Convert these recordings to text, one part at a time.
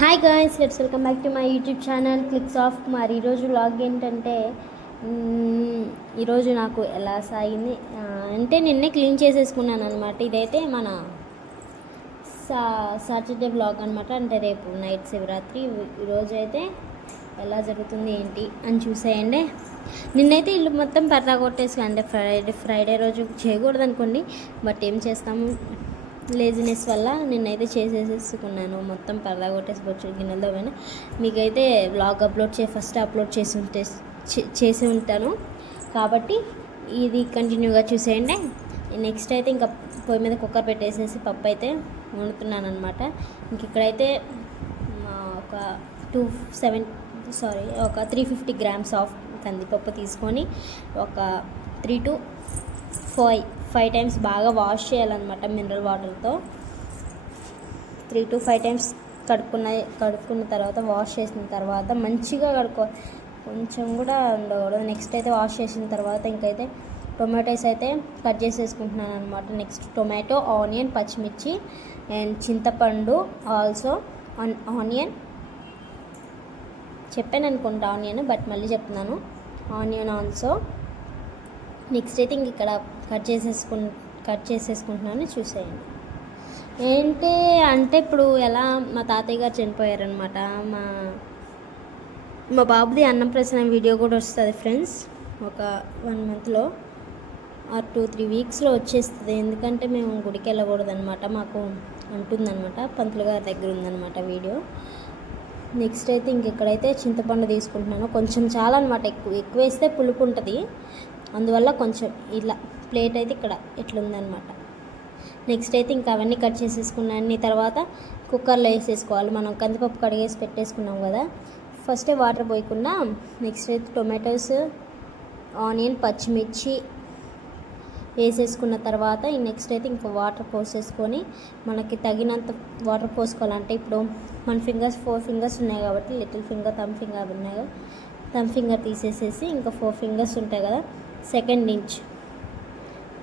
Hi guys, let's welcome back to my YouTube channel clicks of Kumar. ఈరోజు vlog ఏంటంటే ఈరోజు నాకు ఎలా సాగింది అంటే నిన్నే క్లీన్ చేసేసుకున్నాను అనమాట. ఇదైతే మన సాటర్డే వ్లాగ్ అనమాట. అంటే రేపు నైట్ శివరాత్రి. ఈరోజు అయితే ఎలా జరుగుతుంది ఏంటి అని చూసేయండి. నిన్నైతే ఇల్లు మొత్తం పరదా కొట్టేసి అంటే ఫ్రైడే రోజు చేయకూడదు అనుకోండి, బట్ ఏం చేస్తాము, లేజినెస్ వల్ల నిన్నైతే చేసేసుకున్నాను. మొత్తం పరదా కొట్టేసి బొచ్చు గిన్నెలతో పోయినా. మీకైతే వ్లాగ్ ఫస్ట్ అప్లోడ్ చేసి ఉంటాను కాబట్టి ఇది కంటిన్యూగా చూసేయండి. నెక్స్ట్ అయితే ఇంకా పొయ్యి మీద కుక్కర్ పెట్టేసేసి పప్పు అయితే వండుతున్నాను అనమాట. ఇంక ఇక్కడైతే ఒక 350 గ్రామ్స్ ఆఫ్ కందిపప్పు తీసుకొని ఒక 3 to 5 టైమ్స్ బాగా వాష్ చేయాలన్నమాట మినరల్ వాటర్తో. 3 to 5 టైమ్స్ కడుక్కున్న తర్వాత, వాష్ చేసిన తర్వాత మంచిగా కడుక్కోవాలి, కొంచెం కూడా ఉండకూడదు. నెక్స్ట్ అయితే వాష్ చేసిన తర్వాత ఇంకైతే టొమాటోస్ అయితే కట్ చేసేసుకుంటున్నాను అనమాట. నెక్స్ట్ టొమాటో, ఆనియన్, పచ్చిమిర్చి అండ్ చింతపండు, ఆల్సో ఆనియన్ చెప్పాను అనుకుంటా ఆనియన్, బట్ మళ్ళీ చెప్తున్నాను ఆనియన్ ఆల్సో. నెక్స్ట్ అయితే ఇంక ఇక్కడ కట్ చేసేసుకుంటున్నాను, చూసేయండి. ఏంటి అంటే ఇప్పుడు ఎలా మా తాతయ్య గారు చనిపోయారనమాట. మా బాబుది అన్నప్రాసన వీడియో కూడా వస్తుంది ఫ్రెండ్స్, ఒక 1 monthలో ఆర్ 2-3 వీక్స్లో వచ్చేస్తుంది. ఎందుకంటే మేము గుడికి వెళ్ళకూడదు అనమాట, మాకు అంటుందన్నమాట, పంతులు గారి దగ్గర ఉందన్నమాట వీడియో. నెక్స్ట్ అయితే ఇంకెక్కడైతే చింతపండు తీసుకుంటున్నాను. కొంచెం చాలా అనమాట, ఎక్కువ వేస్తే పులుపు ఉంటుంది, అందువల్ల కొంచెం ఇలా ప్లేట్ అయితే ఇక్కడ ఇట్లుందనమాట. నెక్స్ట్ అయితే ఇంకా అవన్నీ కట్ చేసేసుకున్నాను. తర్వాత కుక్కర్లో వేసేసుకోవాలి. మనం కందిపప్పు కడిగేసి పెట్టేసుకున్నాం కదా, ఫస్టే వాటర్ పోయకుండా నెక్స్ట్ అయితే టొమాటోస్, ఆనియన్, పచ్చిమిర్చి వేసేసుకున్న తర్వాత నెక్స్ట్ అయితే ఇంకా వాటర్ పోసేసుకొని మనకి తగినంత వాటర్ పోసుకోవాలంటే ఇప్పుడు మన 4 ఫింగర్స్ ఉన్నాయి కాబట్టి లిటిల్ ఫింగర్, థంబ్ ఫింగర్ ఉన్నాయి కదా, థంబ్ ఫింగర్ తీసేసేసి ఇంకా 4 ఫింగర్స్ ఉంటాయి కదా, సెకండ్ ఇంచ్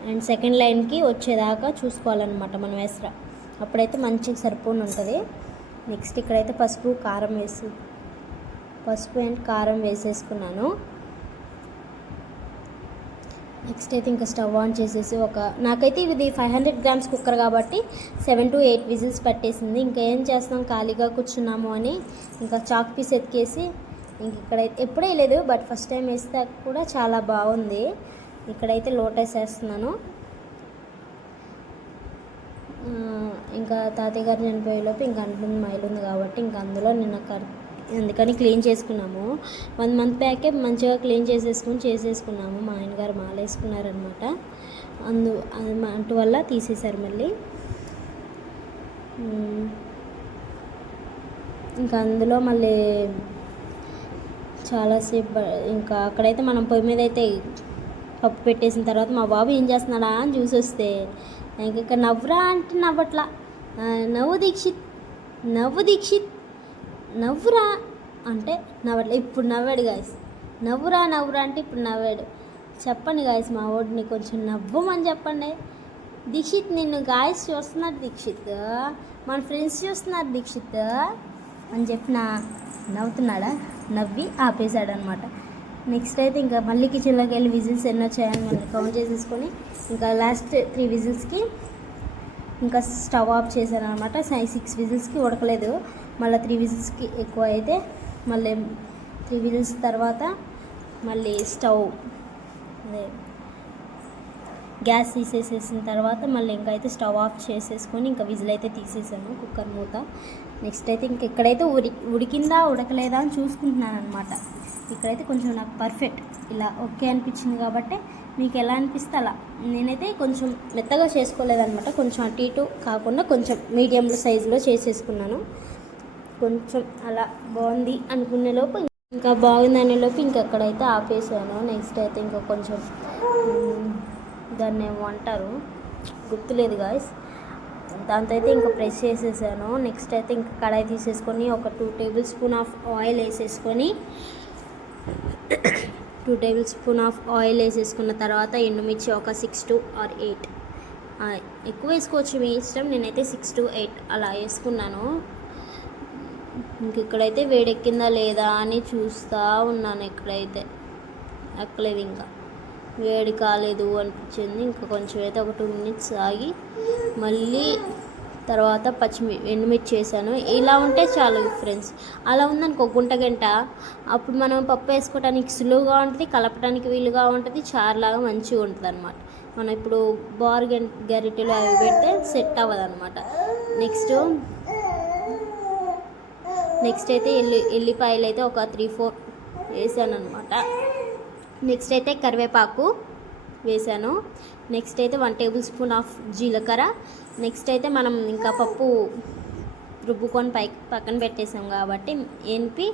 అండ్ సెకండ్ లైన్కి వచ్చేదాకా చూసుకోవాలన్నమాట మనం వేసరా, అప్పుడైతే మంచిగా సరిపోని ఉంటుంది. నెక్స్ట్ ఇక్కడైతే పసుపు అండ్ కారం వేసేసుకున్నాను. నెక్స్ట్ అయితే ఇంకా స్టవ్ ఆన్ చేసేసి నాకైతే ఇది 500 గ్రామ్స్ కుక్కర్ కాబట్టి 7 to 8 విజిల్స్ పట్టేసింది. ఇంకా ఏం చేస్తాం, ఖాళీగా కూర్చున్నాము అని ఇంకా చాక్ పీస్ ఎత్తికేసి ఇంక ఇక్కడైతే ఎప్పుడే లేదు, బట్ ఫస్ట్ టైం వేస్తే కూడా చాలా బాగుంది. ఇక్కడైతే లోటస్ వేస్తున్నాను. ఇంకా తాతయ్య గారు చనిపోయేలోపు ఇంకా అంటుంది మైలుంది కాబట్టి ఇంకా అందులో అందుకని క్లీన్ చేసుకున్నాము. 1 month బ్యాకే మంచిగా క్లీన్ చేసేసుకున్నాము. మా ఆయన గారు మాల వేసుకున్నారనమాట, అందువల్ల తీసేశారు మళ్ళీ. ఇంకా అందులో మళ్ళీ చాలాసేపు ఇంకా అక్కడైతే మనం పొయ్యి మీద అయితే పప్పు పెట్టేసిన తర్వాత మా బాబు ఏం చేస్తున్నాడా అని చూసి వస్తే ఇంకా నవ్వురా అంటే నవ్వట్లా, నవ్వు దీక్షిత్ నవ్వురా అంటే నవ్వట్లే. ఇప్పుడు నవ్వాడు గాయస్, నవ్వురా అంటే ఇప్పుడు నవ్వాడు. చెప్పండి గాయస్, మా వాడిని కొంచెం నవ్వమని చెప్పండి. దీక్షిత్, నిన్ను గాయస్ చూస్తున్నారు దీక్షిత్, మన ఫ్రెండ్స్ చూస్తున్నారు దీక్షిత్ అని చెప్పిన నవ్వుతున్నాడా, నవ్వి ఆపేశాడు అనమాట. నెక్స్ట్ అయితే ఇంకా మళ్ళీ కిచెన్లోకి వెళ్ళి విజిల్స్ ఎన్ని వచ్చాయని మళ్ళీ కౌంట్ చేసేసుకొని ఇంకా లాస్ట్ 3 విజిల్స్కి ఇంకా స్టవ్ ఆఫ్ చేశాను అనమాట. 6 విజిల్స్కి ఉడకలేదు, మళ్ళీ 3 విజిల్స్కి ఎక్కువ అయితే మళ్ళీ 3 విజిల్స్ తర్వాత మళ్ళీ గ్యాస్ తీసేసేసిన తర్వాత మళ్ళీ ఇంకా అయితే స్టవ్ ఆఫ్ చేసేసుకొని ఇంకా విజిల్ అయితే తీసేసాను కుక్కర్ మూత. నెక్స్ట్ అయితే ఇక్కడైతే ఉడికిందా ఉడకలేదా అని చూసుకుంటున్నాను అనమాట. ఇక్కడైతే కొంచెం నాకు పర్ఫెక్ట్ ఇలా ఓకే అనిపించింది కాబట్టి మీకు ఎలా అనిపిస్తే అలా. నేనైతే కొంచెం మెత్తగా చేసుకోలేదన్నమాట, కొంచెం అటు ఇటు కాకుండా కొంచెం మీడియం సైజులో చేసేసుకున్నాను. కొంచెం అలా బాగుంది అనుకునే లోపు ఇంకా బాగుంది అనేలోపు ఇంకా అక్కడైతే ఆపేసాను. నెక్స్ట్ అయితే ఇంకా కొంచెం దాన్ని ఏమంటారు గుర్తులేదు గాయస్, దాంతో అయితే ఇంకా ప్రెస్ చేసేసాను. నెక్స్ట్ అయితే ఇంకా కడాయి తీసేసుకొని ఒక 2 tablespoons ఆఫ్ ఆయిల్ వేసేసుకొని 2 tablespoons ఆఫ్ ఆయిల్ వేసేసుకున్న తర్వాత ఎండుమిర్చి ఒక 6 to 8 ఎక్కువ వేసుకోవచ్చు మీ ఇష్టం, నేనైతే 6 to 8 అలా వేసుకున్నాను. ఇంక ఇక్కడైతే వేడెక్కిందా లేదా అని చూస్తూ ఉన్నాను. ఇక్కడైతే ఎక్కలేదు, ఇంకా వేడి కాలేదు అనిపించింది. ఇంకా కొంచెం అయితే ఒక 2 మినిట్స్ ఆగి మళ్ళీ తర్వాత ఎండుమిర్చి చేశాను. ఇలా ఉంటే చాలు ఫ్రెండ్స్. అలా ఉందనుకో గుంట అప్పుడు మనం పప్పు వేసుకోవడానికి సులువుగా ఉంటుంది, కలపడానికి వీలుగా ఉంటుంది, చారులాగా మంచిగా ఉంటుంది అనమాట. మనం ఇప్పుడు గరిటెలు అవి పెడితే సెట్ అవ్వదు అనమాట. నెక్స్ట్ అయితే ఎల్లిపాయలు అయితే ఒక 3-4 వేసాను అనమాట. నెక్స్ట్ అయితే కరివేపాకు వేసాను. నెక్స్ట్ అయితే 1 టేబుల్ స్పూన్ ఆఫ్ జీలకర్ర. నెక్స్ట్ అయితే మనం ఇంకా పప్పు రుబ్బుకొని పక్కన పెట్టేసాం కాబట్టి ఎనిపి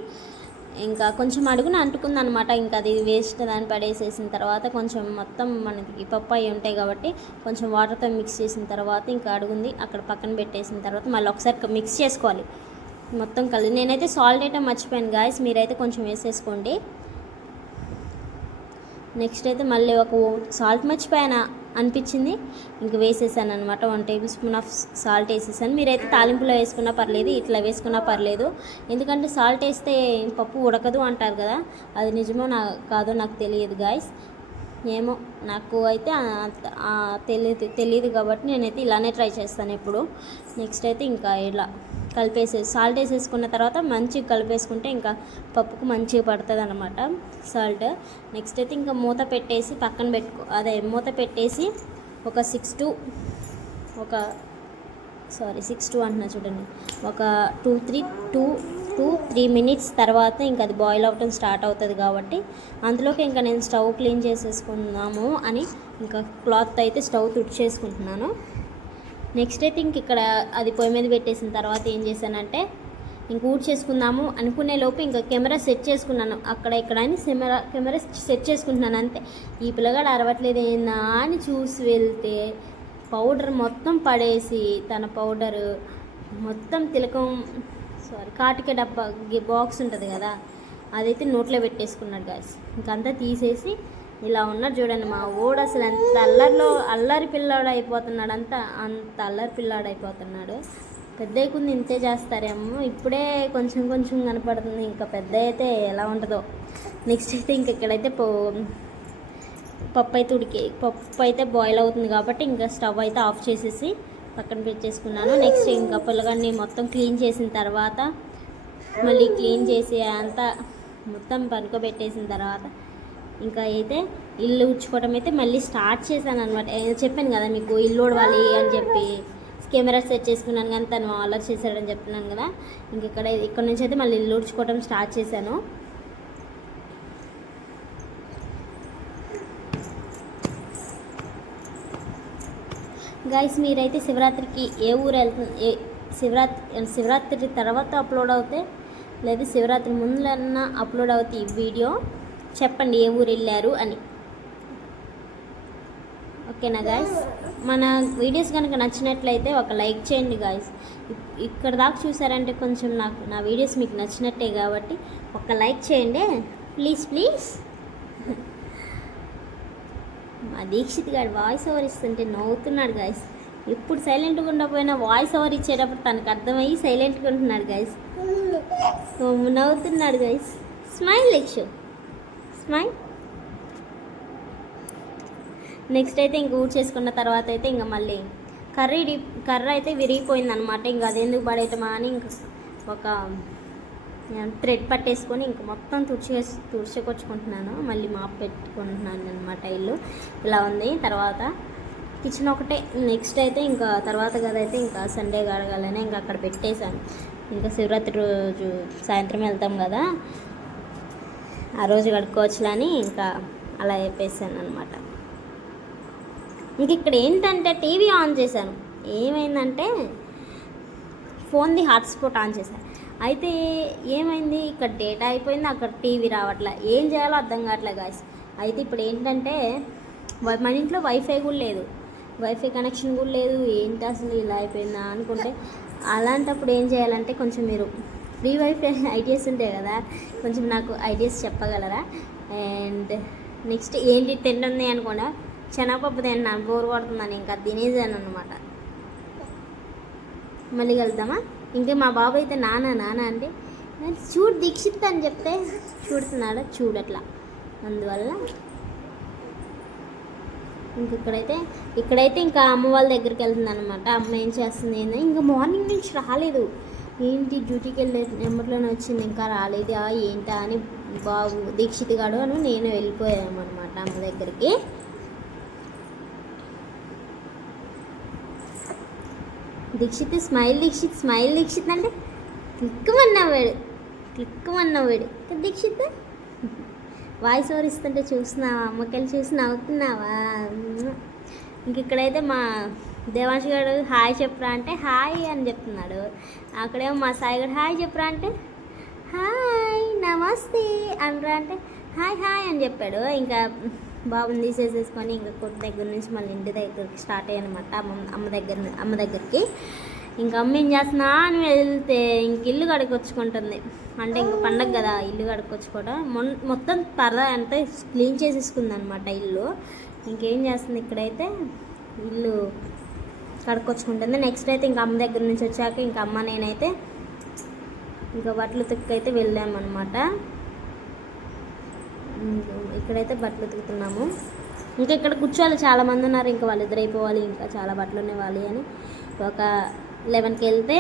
ఇంకా కొంచెం అడుగున అంటుకుంది అనమాట. ఇంకా అది వేస్ట్ దాన్ని పడేసేసిన తర్వాత కొంచెం మొత్తం మనకి పప్పు అవి ఉంటాయి కాబట్టి కొంచెం వాటర్తో మిక్స్ చేసిన తర్వాత ఇంకా అడుగుంది అక్కడ పక్కన పెట్టేసిన తర్వాత మళ్ళీ ఒకసారి మిక్స్ చేసుకోవాలి మొత్తం కలిసి. నేనైతే సాల్ట్ అయితే మర్చిపోయాను గాయస్, మీరైతే కొంచెం వేసేసుకోండి. నెక్స్ట్ అయితే మళ్ళీ ఒక సాల్ట్ మర్చిపోయాను అనిపించింది, ఇంక వేసేసాను అనమాట. 1 టేబుల్ స్పూన్ ఆఫ్ సాల్ట్ వేసేసాను. మీరైతే తాలింపులో వేసుకున్నా పర్లేదు, ఇట్లా వేసుకున్నా పర్లేదు. ఎందుకంటే సాల్ట్ వేస్తే పప్పు ఉడకదు అంటారు కదా, అది నిజమో కాదో నాకు తెలియదు గాయస్. ఏమో నాకు అయితే తెలియదు కాబట్టి నేనైతే ఇలానే ట్రై చేస్తాను ఎప్పుడు. నెక్స్ట్ అయితే ఇంకా ఇలా సాల్ట్ వేసేసుకున్న తర్వాత మంచిగా కలిపేసుకుంటే ఇంకా పప్పుకు మంచిగా పడుతుంది అనమాట సాల్ట్. నెక్స్ట్ అయితే ఇంకా మూత పెట్టేసి మూత పెట్టేసి ఒక 6 to అంటున్నా చూడండి, ఒక 2-3 మినిట్స్ తర్వాత ఇంకా అది బాయిల్ అవ్వటం స్టార్ట్ అవుతుంది కాబట్టి అందులోకి ఇంకా నేను స్టవ్ క్లీన్ చేసేసుకుందాము అని ఇంకా క్లాత్ అయితే స్టవ్ తుడిచేసుకుంటున్నాను. నెక్స్ట్ అయితే ఇంక ఇక్కడ అది పొయ్యి మీద పెట్టేసిన తర్వాత ఏం చేశానంటే ఇంక చేసుకుందాము అనుకునే లోపు ఇంకా కెమెరా సెట్ చేసుకున్నాను. అక్కడ ఇక్కడ అని కెమెరా సెట్ చేసుకుంటున్నాను అంతే. ఈ పిల్లగాడు అరవట్లేదు ఏందా అని చూసి వెళ్తే పౌడర్ మొత్తం పడేసి తన పౌడరు మొత్తం కాటిక డబ్బా బాక్స్ ఉంటుంది కదా, అదైతే నోట్లో పెట్టేసుకున్నాడు గాయస్. ఇంకంతా తీసేసి ఇలా ఉన్నాడు చూడండి మా ఓడు. అసలు అంత అల్లరి పిల్లాడు అయిపోతున్నాడు, అంత అల్లరి పిల్లాడు అయిపోతున్నాడు. పెద్ద అయ్యకుంది ఇంతే చేస్తారేమో, ఇప్పుడే కొంచెం కనపడుతుంది, ఇంకా పెద్ద అయితే ఎలా ఉంటుందో. నెక్స్ట్ అయితే ఇంక ఇక్కడైతే పప్పు అయితే బాయిల్ అవుతుంది కాబట్టి ఇంకా స్టవ్ అయితే ఆఫ్ చేసేసి పక్కన పెట్టేసుకున్నాను. నెక్స్ట్ ఇంకా పుల్లగాన్ని మొత్తం క్లీన్ చేసిన తర్వాత మళ్ళీ క్లీన్ చేసి అంతా మొత్తం పనుకోబెట్టేసిన తర్వాత ఇంకా అయితే ఇల్లు ఉడ్చుకోవడం అయితే మళ్ళీ స్టార్ట్ చేశాను అనమాట. చెప్పాను కదా మీకు ఇల్లు ఉడవాలి అని చెప్పి కెమెరా సెట్ చేసుకున్నాను, కానీ తను ఆర్డర్ చేశాడని చెప్తున్నాను కదా. ఇంక ఇక్కడ నుంచి అయితే మళ్ళీ ఇల్లు ఉడ్చుకోవడం స్టార్ట్ చేశాను. గైస్ మీరైతే శివరాత్రికి ఏ ఊరు వెళ్తుంది, శివరాత్రి తర్వాత అప్లోడ్ అవుతే లేదా శివరాత్రి ముందులన్నా అప్లోడ్ అవుతాయి ఈ వీడియో, చెప్పండి ఏ ఊరు వెళ్ళారు అని. ఓకేనా గాయస్, మన వీడియోస్ కనుక నచ్చినట్లయితే ఒక లైక్ చేయండి గాయస్. ఇక్కడ దాకా చూసారంటే కొంచెం నా వీడియోస్ మీకు నచ్చినట్టే కాబట్టి ఒక లైక్ చేయండి ప్లీజ్. మా దీక్షిత్ గారు వాయిస్ ఓవర్ ఇస్తుంటే నవ్వుతున్నాడు గాయస్. ఇప్పుడు సైలెంట్గా ఉండకపోయినా వాయిస్ ఓవర్ ఇచ్చేటప్పుడు తనకు అర్థమయ్యి సైలెంట్గా ఉంటున్నాడు గాయస్, నవ్వుతున్నాడు గాయస్. Smile smile. నెక్స్ట్ అయితే ఇంక చేసుకున్న తర్వాత అయితే ఇంకా మళ్ళీ కర్ర అయితే విరిగిపోయిందనమాట. ఇంకా అదెందుకు పడేయటమా అని ఇంక ఒక థ్రెడ్ పట్టేసుకొని ఇంక మొత్తం తుడిచేకొచ్చుకుంటున్నాను, మళ్ళీ మాప్ పెట్టుకుంటున్నాను అనమాట. ఇల్లు ఇలా ఉంది. తర్వాత కిచెన్ ఒకటే. నెక్స్ట్ అయితే ఇంకా తర్వాత గదైతే ఇంకా సండే గడగాలని ఇంకా అక్కడ పెట్టేశాను. ఇంకా శివరాత్రి రోజు సాయంత్రం వెళ్తాం కదా, ఆ రోజు కడుక్కోవచ్చులని ఇంకా అలా చెప్పేసాను అనమాట. ఇంక ఇక్కడ ఏంటంటే టీవీ ఆన్ చేశాను, ఏమైందంటే ఫోన్ది హాట్స్పాట్ ఆన్ చేశాను. అయితే ఏమైంది, ఇక్కడ డేటా అయిపోయింది, అక్కడ టీవీ రావట్లే, ఏం చేయాలో అర్థం కావట్లే గాయస్. అయితే ఇప్పుడు ఏంటంటే మన ఇంట్లో వైఫై కూడా లేదు, వైఫై కనెక్షన్ కూడా లేదు. ఏంటి అసలు ఇలా అయిపోయిందా అనుకుంటే, అలాంటప్పుడు ఏం చేయాలంటే కొంచెం మీరు ఫ్రీ వైఫై ఐడియాస్ ఉంటాయి కదా, కొంచెం నాకు ఐడియాస్ చెప్పగలరా? అండ్ నెక్స్ట్ ఏంటి తింటుంది అనుకోండి, శనగపప్పు తిన్నాను, బోర్ కొడుతుందని ఇంకా తినేసాను అనమాట. మళ్ళీ వెళ్తామా? ఇంకా మా బాబు అయితే నాన్న అంటే చూడు దీక్షిత్ అని చెప్తే చూడుతున్నాడు, చూడట్లా. అందువల్ల ఇక్కడైతే ఇంకా అమ్మ వాళ్ళ దగ్గరికి వెళ్తుంది అనమాట. అమ్మ ఏం చేస్తుంది ఏంది, ఇంకా మార్నింగ్ నుంచి రాలేదు. ఏంటి డ్యూటీకి వెళ్ళే నెంబర్లోనే వచ్చింది, ఇంకా రాలేదు ఏంటా అని బాబు దీక్షిత్ గాడు అని నేను వెళ్ళిపోయామన్నమాట అమ్మ దగ్గరికి. దీక్షిత్ దీక్షిత్ అంటే క్లిక్కుమన్నవాడు దీక్షిత్. వాయిస్ ఓవర్ ఇస్తుంటే చూస్తున్నావా, అమ్మకెళ్ళి చూసి నవ్వుతున్నావా. ఇంక ఇక్కడైతే మా దేవాంశ్ గారు హాయ్ చెప్పరా అంటే హాయ్ అని చెప్తున్నాడు. అక్కడేమో మా సాయి గారు హాయ్ చెప్పరా అంటే హాయ్ నమస్తే అనరా అంటే హాయ్ హాయ్ అని చెప్పాడు. ఇంకా బాబుని తీసేసేసుకొని ఇంకా కొట్టు దగ్గర నుంచి మళ్ళీ ఇంటి దగ్గరికి స్టార్ట్ అయ్యానమాట అమ్మ దగ్గరికి. ఇంకా అమ్మ ఏం చేస్తున్నా అని వెళ్తే ఇంక ఇల్లు కడుకొచ్చుకుంటుంది. అంటే ఇంక పండగ కదా, ఇల్లు కడుకొచ్చుకోవడం మొత్తం పరదా అంతా క్లీన్ చేసేసుకుంది అనమాట ఇల్లు. ఇంకేం చేస్తుంది ఇక్కడైతే ఇల్లు కడుక్కొచ్చుకుంటుంది. నెక్స్ట్ అయితే ఇంకా అమ్మ దగ్గర నుంచి వచ్చాక ఇంకా అమ్మ నేనైతే ఇంకా బట్టలు ఉతికైతే వెళ్ళామన్నమాట. ఇక్కడైతే బట్టలు ఉతుకుతున్నాము. ఇంకా ఇక్కడ కూర్చోవాలి చాలామంది ఉన్నారు, ఇంకా వాళ్ళిద్దరు అయిపోవాలి, ఇంకా చాలా బట్టలు ఉన్నవాలి అని. ఒక 11కి వెళ్తే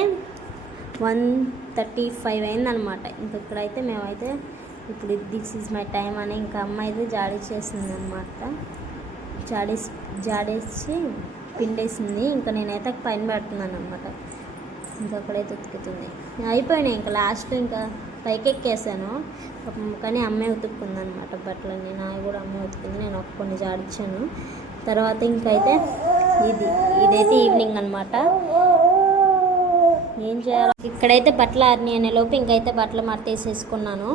1:35 అయిందనమాట. ఇంక ఇక్కడైతే మేమైతే ఇప్పుడు దిస్ ఈజ్ మై టైం అని ఇంకా అమ్మ అయితే జాడిచ్చేసింది అనమాట. జాడేసి పిండేసింది. ఇంకా నేనైతే పైన పెడుతున్నాను అనమాట. ఇంకా అక్కడైతే ఉతుకుతుంది. అయిపోయినాయి ఇంకా లాస్ట్ ఇంకా పైకి ఎక్కేసాను. కానీ అమ్మే ఉతుక్కుంది అనమాట బట్టలన్నీ. నావి కూడా అమ్మే ఉతుకుంది, నేను కొన్ని జాడిచ్చాను. తర్వాత ఇంకైతే ఇదైతే ఈవినింగ్ అనమాట. ఏం చేయాలి, ఇక్కడైతే బట్టలు ఆరినాయి అనే లోపు ఇంకైతే బట్టలు మడతేసేసుకున్నాను.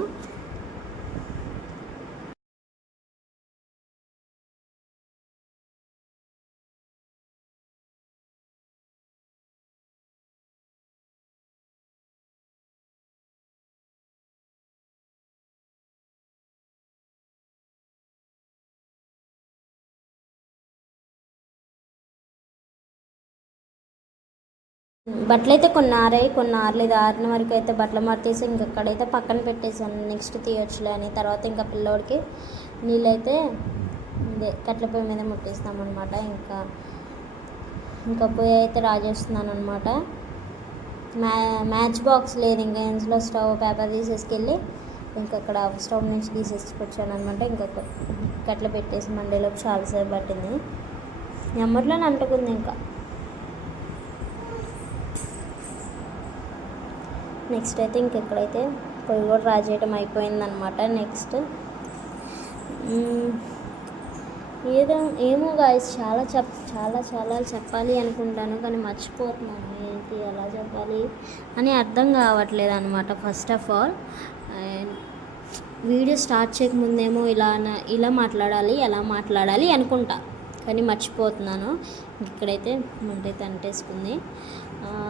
బట్టలు అయితే కొన్ని ఆరాయి, కొన్ని ఆరలేదు. ఆరిన వరకు అయితే బట్టలు మడతేసి ఇంకక్కడైతే పక్కన పెట్టేసాను, నెక్స్ట్ తీయొచ్చులే అని. తర్వాత ఇంకా పిల్లోడికి నీళ్ళైతే కట్ల పొయ్యి మీద ముట్టిస్తామన్నమాట. ఇంకా పొయ్యి అయితే రాజేస్తున్నాను అనమాట. మ్యాచ్ బాక్స్ లేదు, ఇంకా ఇంట్లో స్టవ్ పేపర్ తీసేసుకెళ్ళి ఇంకా అక్కడ స్టవ్ నుంచి తీసేసుకొచ్చాను అనమాట. ఇంకొక కట్ల పెట్టేసి మండేలోపు చాలాసేపు పట్టింది, నెమ్మర్లోనే అంటుకుంది. ఇంకా నెక్స్ట్ అయితే ఇంకెక్కడైతే పొయ్యి కూడా రాజేయడం అయిపోయిందనమాట. నెక్స్ట్ ఏమో గాయస్ చాలా చెప్పాలి అనుకుంటాను, కానీ మర్చిపోతున్నాను. ఏంటి ఎలా చెప్పాలి అని అర్థం కావట్లేదు అనమాట. First of all video start చేయకముందేమో ఇలా మాట్లాడాలి, ఎలా మాట్లాడాలి అనుకుంటా, కానీ మర్చిపోతున్నాను. ఇక్కడైతే మంటైతే అంటేసుకుంది.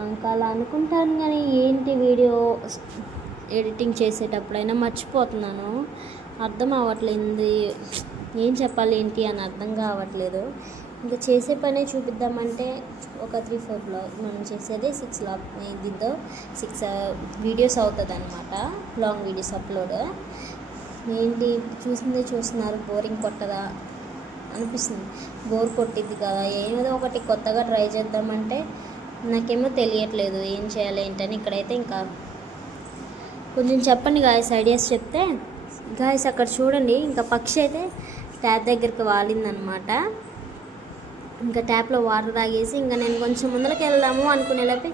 ఇంకా అలా అనుకుంటాను, కానీ ఏంటి వీడియో ఎడిటింగ్ చేసేటప్పుడైనా మర్చిపోతున్నాను. అర్థం అవ్వట్లేదు, ఏం చెప్పాలి ఏంటి అని అర్థం కావట్లేదు. ఇంకా చేసే పనే చూపిద్దామంటే ఒక 3-4 బ్లాగ్ మనం చేసేది 6 వీడియోస్ అవుతుంది అనమాట, లాంగ్ వీడియోస్ అప్లోడ్. ఏంటి చూస్తున్నారు, బోరింగ్ కొట్టదా అనిపిస్తుంది. బోర్ కొట్టిద్ది కదా, ఏదో ఒకటి కొత్తగా ట్రై చేద్దామంటే నాకేమో తెలియట్లేదు ఏం చేయాలి ఏంటని. ఇక్కడైతే ఇంకా కొంచెం చెప్పండి గాయస్, ఐడియాస్ చెప్తే. గాయస్ అక్కడ చూడండి, ఇంకా పక్షి అయితే ట్యాప్ దగ్గరికి వాలిందనమాట. ఇంకా ట్యాప్లో వాటర్ తాగేసి ఇంకా నేను కొంచెం ముందరికి వెళ్దాము అనుకునేలోపే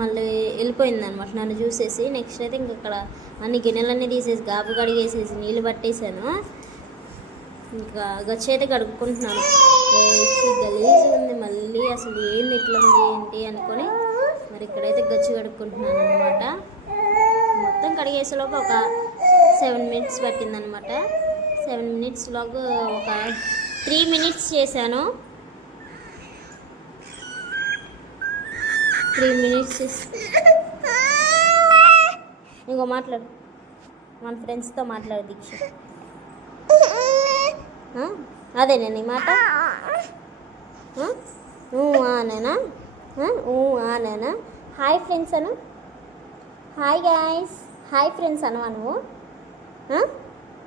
మళ్ళీ వెళ్ళిపోయిందనమాట నన్ను చూసేసి. నెక్స్ట్ అయితే ఇంక ఇక్కడ అన్ని గిన్నెలన్నీ తీసేసి గాబు కడిగేసేసి నీళ్ళు పట్టేసాను. ఇంకా గచ్చి అయితే కడుక్కుంటున్నాను. గలీజ్ ఉంది మళ్ళీ, అసలు ఏంది ఇట్లా ఉంది ఏంటి అనుకొని మరి ఇక్కడైతే గచ్చి కడుక్కుంటున్నాను అనమాట. మొత్తం కడిగేసేలోపు ఒక 7 minutes పట్టిందనమాట. 7 minutesలోకి ఒక 3 minutes చేశాను. 3 minutes ఇంకో మాట్లాడు, మన ఫ్రెండ్స్తో మాట్లాడు దీక్ష. అదే నేను ఈ మాట నేనా హాయ్ ఫ్రెండ్స్ అను, హాయ్ గాయ్స్, హాయ్ ఫ్రెండ్స్ అనవా నువ్వు?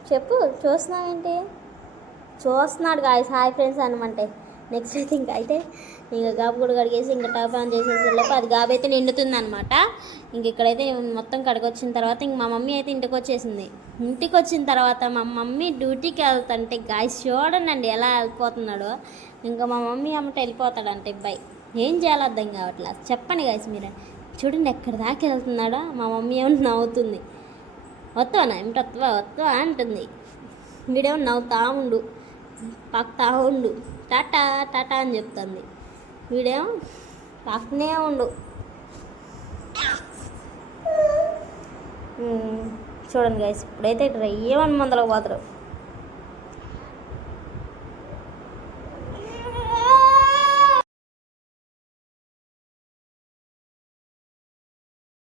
చెప్పు, చూస్తున్నావేంటి? చూస్తున్నాడు గాయ్స్ హాయ్ ఫ్రెండ్స్ అనమంటే. నెక్స్ట్ అయితే ఇంకా గాబు కూడా కడిగేసి ఇంకా టప్ ఆన్ చేసేసి లోపు అది గాబు అయితే నిండుతుంది అనమాట. ఇంక ఇక్కడైతే మొత్తం కడిగొచ్చిన తర్వాత ఇంక మా మమ్మీ అయితే ఇంటికి వచ్చేసింది. ఇంటికి వచ్చిన తర్వాత మా మమ్మీ డ్యూటీకి వెళ్తుంటే గాయ్స్ చూడండి ఎలా వెళ్ళిపోతున్నాడో. ఇంకా మా మమ్మీ అమ్మట వెళ్ళిపోతాడంటే అబ్బాయి ఏం చేయాలో అర్థం కావట్లా. చెప్పండి గాయ్స్ మీరే, చూడండి ఎక్కడి దాకా వెళ్తున్నాడో. మా మమ్మీ ఏమో నవ్వుతుంది, వస్తావా ఏమిటి వస్తావా అంటుంది. వీడేమో నవ్వుతా ఉండు, పాకుతా ఉండు, టాటా టాటా అని చెప్తుంది. వీడేమో పాకునే ఉండు. చూడండి గైస్, ఇప్పుడైతే డ్రై ఏమని మందలకు పోతారు.